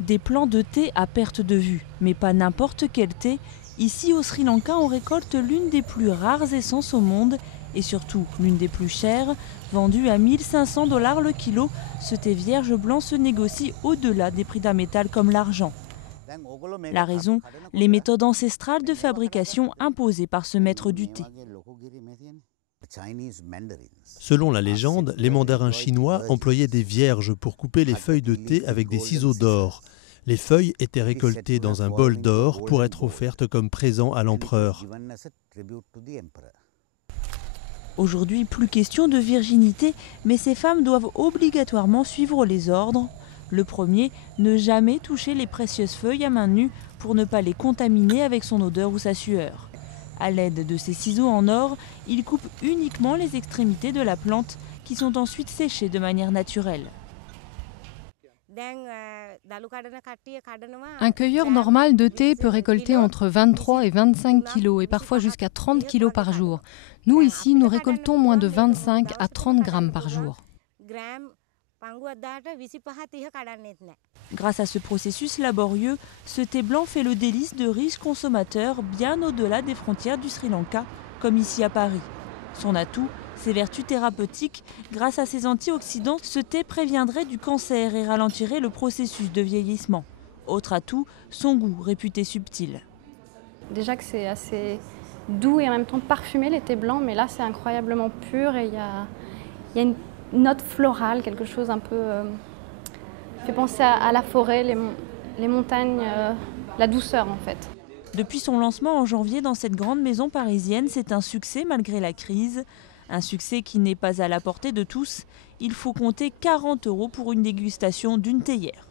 Des plants de thé à perte de vue, mais pas n'importe quel thé. Ici au Sri Lanka, on récolte l'une des plus rares essences au monde et surtout l'une des plus chères, vendue à 1 500 $ le kilo. Ce thé vierge blanc se négocie au-delà des prix d'un métal comme l'argent. La raison, les méthodes ancestrales de fabrication imposées par ce maître du thé. Selon la légende, les mandarins chinois employaient des vierges pour couper les feuilles de thé avec des ciseaux d'or. Les feuilles étaient récoltées dans un bol d'or pour être offertes comme présent à l'empereur. Aujourd'hui, plus question de virginité, mais ces femmes doivent obligatoirement suivre les ordres. Le premier, ne jamais toucher les précieuses feuilles à main nue pour ne pas les contaminer avec son odeur ou sa sueur. À l'aide de ces ciseaux en or, il coupe uniquement les extrémités de la plante qui sont ensuite séchées de manière naturelle. Un cueilleur normal de thé peut récolter entre 23 et 25 kilos et parfois jusqu'à 30 kilos par jour. Nous, ici, nous récoltons moins de 25 à 30 grammes par jour. Grâce à ce processus laborieux, ce thé blanc fait le délice de riches consommateurs bien au-delà des frontières du Sri Lanka, comme ici à Paris. Son atout, ses vertus thérapeutiques. Grâce à ses antioxydants, ce thé préviendrait du cancer et ralentirait le processus de vieillissement. Autre atout, son goût réputé subtil. Déjà que c'est assez doux et en même temps parfumé les thés blancs, mais là c'est incroyablement pur et il y a une note florale, quelque chose un peu fait penser à la forêt, les montagnes, la douceur en fait. Depuis son lancement en janvier dans cette grande maison parisienne, c'est un succès malgré la crise. Un succès qui n'est pas à la portée de tous. Il faut compter 40 € pour une dégustation d'une théière.